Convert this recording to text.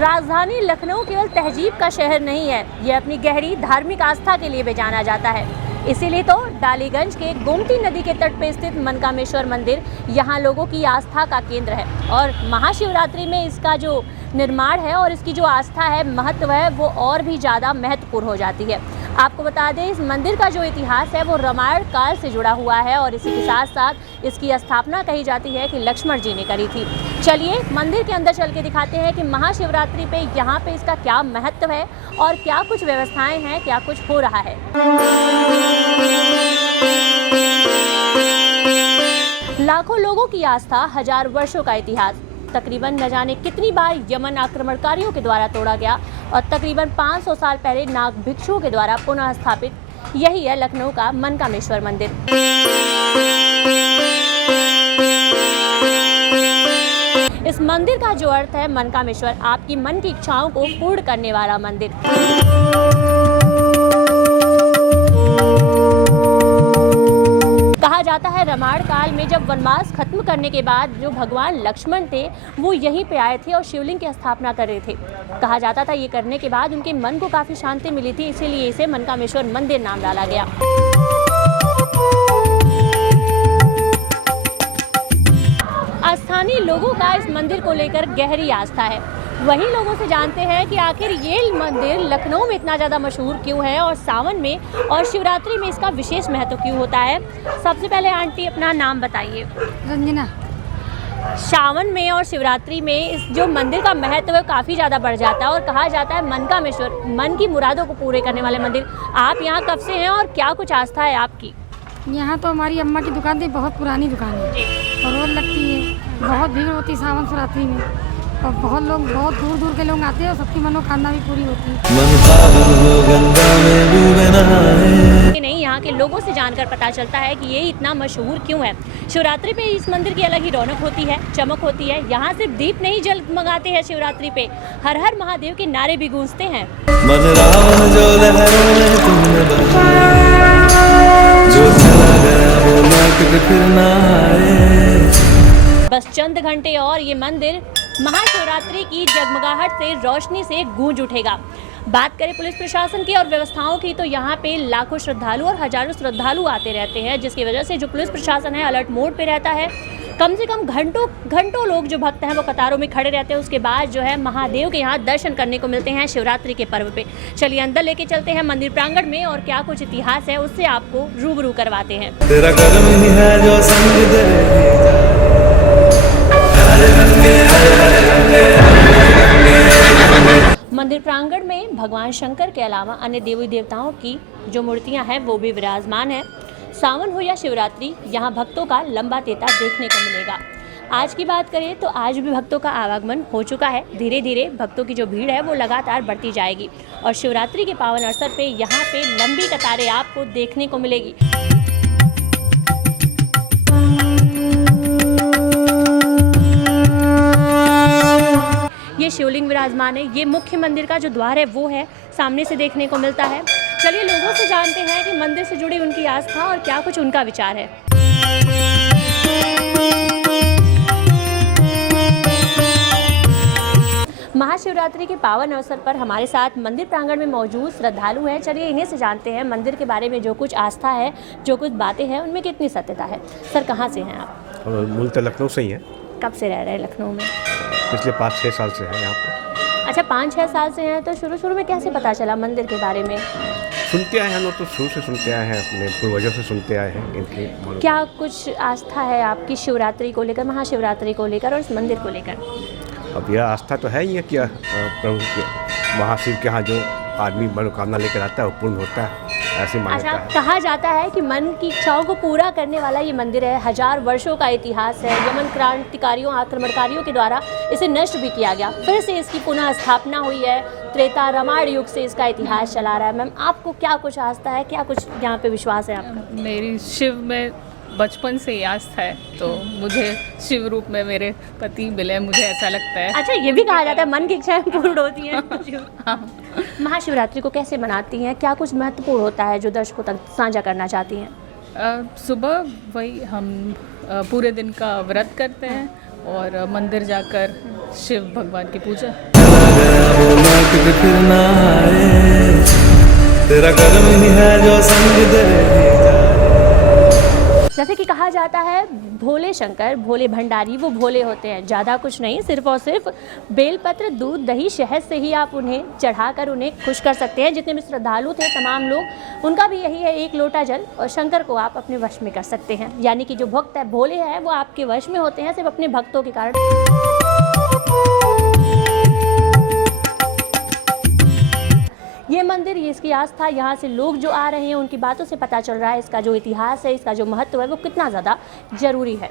राजधानी लखनऊ केवल तहजीब का शहर नहीं है, यह अपनी गहरी धार्मिक आस्था के लिए भी जाना जाता है। इसीलिए तो डालीगंज के गोमती नदी के तट पर स्थित मनकामेश्वर मंदिर यहाँ लोगों की आस्था का केंद्र है और महाशिवरात्रि में इसका जो निर्माण है और इसकी जो आस्था है, महत्व है, वो और भी ज़्यादा महत्वपूर्ण हो जाती है। आपको बता दें, इस मंदिर का जो इतिहास है वो रामायण काल से जुड़ा हुआ है और इसी के साथ साथ इसकी स्थापना कही जाती है कि लक्ष्मण जी ने करी थी। चलिए मंदिर के अंदर चल के दिखाते हैं कि महाशिवरात्रि पे यहाँ पे इसका क्या महत्व है और क्या कुछ व्यवस्थाएं हैं, क्या कुछ हो रहा है। लाखों लोगों की आस्था, हजार वर्षों का इतिहास, तकरीबन न जाने कितनी बार यमन आक्रमणकारियों के द्वारा तोड़ा गया और तकरीबन 500 साल पहले नाग भिक्षुओं के द्वारा पुनः स्थापित, यही है लखनऊ का मनकामेश्वर मंदिर। इस मंदिर का जो अर्थ है मनकामेश्वर, आपकी मन की इच्छाओं को पूर्ण करने वाला मंदिर। कहा जाता है रामायण काल में जब वनवास खत्म करने के बाद जो भगवान लक्ष्मण थे वो यहीं पे आए थे और शिवलिंग की स्थापना कर रहे थे। कहा जाता था ये करने के बाद उनके मन को काफ़ी शांति मिली थी, इसीलिए इसे मनकामेश्वर मंदिर नाम डाला गया। स्थानीय लोगों का इस मंदिर को लेकर गहरी आस्था है। वहीं लोगों से जानते हैं कि आखिर ये मंदिर लखनऊ में इतना ज़्यादा मशहूर क्यों है और सावन में और शिवरात्रि में इसका विशेष महत्व क्यों होता है। सबसे पहले आंटी अपना नाम बताइए। रंजना। सावन में और शिवरात्रि में इस जो मंदिर का महत्व है काफ़ी ज़्यादा बढ़ जाता है और कहा जाता है मनकामेश्वर, मन की मुरादों को पूरे करने वाले मंदिर। आप यहाँ कब से हैं और क्या कुछ आस्था है आपकी? यहाँ तो हमारी अम्मा की दुकान थी, बहुत पुरानी दुकान है और रोज लगती है, बहुत भीड़ होती है सावन शिवरात्रि में और बहुत लोग, बहुत दूर दूर के लोग आते हैं और सबकी मनोकामना भी पूरी होती है। नहीं, यहाँ के लोगों से जानकर पता चलता है कि ये इतना मशहूर क्यों है। शिवरात्रि पे इस मंदिर की अलग ही रौनक होती है, चमक होती है। यहाँ सिर्फ दीप नहीं जगमगाते हैं, शिवरात्रि पे हर हर महादेव के नारे भी गूंजते हैं। बस चंद घंटे और ये मंदिर महाशिवरात्रि की जगमगाहट से, रोशनी से गूंज उठेगा। बात करें पुलिस प्रशासन की और व्यवस्थाओं की तो यहाँ पे लाखों श्रद्धालु और हजारों श्रद्धालु आते रहते हैं, जिसकी वजह से जो पुलिस प्रशासन है अलर्ट मोड पे रहता है। कम से कम घंटों लोग जो भक्त हैं वो कतारों में खड़े रहते हैं। उसके बाद जो है महादेव के यहाँ दर्शन करने को मिलते हैं शिवरात्रि के पर्व पे। चलिए अंदर लेके चलते हैं मंदिर प्रांगण में और क्या कुछ इतिहास है उससे आपको रूबरू करवाते हैं। तेरा कर्म ही है जो संग दे। मंदिर प्रांगण में भगवान शंकर के अलावा अन्य देवी देवताओं की जो मूर्तियां हैं वो भी विराजमान है। सावन हो या शिवरात्रि, यहाँ भक्तों का लंबा तांता देखने को मिलेगा। आज की बात करें तो आज भी भक्तों का आवागमन हो चुका है। धीरे धीरे भक्तों की जो भीड़ है वो लगातार बढ़ती जाएगी और शिवरात्रि के पावन अवसर पे यहाँ पे लंबी कतारें आपको देखने को मिलेगी। ये शिवलिंग विराजमान है। ये मुख्य मंदिर का जो द्वार है वो है, सामने से देखने को मिलता है। चलिए लोगों से जानते हैं कि मंदिर से जुड़ी उनकी आस्था और क्या कुछ उनका विचार है। महाशिवरात्रि के पावन अवसर पर हमारे साथ मंदिर प्रांगण में मौजूद श्रद्धालु हैं। चलिए इन्हीं से जानते हैं मंदिर के बारे में जो कुछ आस्था है, जो कुछ बातें हैं, उनमें कितनी सत्यता है। सर कहाँ से हैं आप? मूलतः लखनऊ से ही है। कब से रह रहे हैं लखनऊ में? पिछले 5-6 साल से है यहाँ पर। अच्छा, 5-6 साल से हैं। तो शुरू में कैसे पता चला मंदिर के बारे में? सुनते आए हैं, लोग तो शुरू से सुनते आए हैं, अपने पूर्वजों से सुनते आए हैं इनकी। क्या कुछ आस्था है आपकी शिवरात्रि को लेकर, महाशिवरात्रि को लेकर और इस मंदिर को लेकर? अब यह आस्था तो है ही है कि प्रभु के महाशिव के यहाँ जो आदमी मनोकामना लेकर आता है वो पूर्ण होता है, ऐसी मान्यता है। कहा जाता है कि मन की इच्छाओं को पूरा करने वाला ये मंदिर है। 1000 वर्षों का इतिहास है। यमन क्रांतिकारियों, आक्रमणकारियों के द्वारा इसे नष्ट भी किया गया, फिर से इसकी पुनः स्थापना हुई है। त्रेता रामायण युग से इसका इतिहास चला रहा है। मैम आपको क्या कुछ आस्था है, क्या कुछ यहाँ पे विश्वास है आपका? मेरी शिव में बचपन से ही आस्था है, तो मुझे शिव रूप में मेरे पति मिले, मुझे ऐसा लगता है। अच्छा, ये भी कहा जाता है मन की इच्छाएं पूर्ण होती हैं। हाँ। महाशिवरात्रि को कैसे मनाती हैं, क्या कुछ महत्वपूर्ण होता है जो दर्शकों तक साझा करना चाहती हैं? सुबह वही हम पूरे दिन का व्रत करते हैं और मंदिर जाकर शिव भगवान की पूजा। गया वो लौट के फिर ना आए, तेरा कर्म ही है जो संग दे ही जाए। जैसे कि कहा जाता है भोले शंकर भोले भंडारी वो भोले होते हैं, ज़्यादा कुछ नहीं, सिर्फ और सिर्फ बेलपत्र दूध दही शहद से ही आप उन्हें चढ़ाकर उन्हें खुश कर सकते हैं। जितने भी श्रद्धालु थे तमाम लोग, उनका भी यही है, एक लोटा जल और शंकर को आप अपने वश में कर सकते हैं। यानी कि जो भक्त है भोले हैं वो आपके वश में होते हैं सिर्फ अपने भक्तों के कारण। ये मंदिर, ये इसकी आस्था, यहाँ से लोग जो आ रहे हैं उनकी बातों से पता चल रहा है इसका जो इतिहास है, इसका जो महत्व है वो कितना ज़्यादा ज़रूरी है।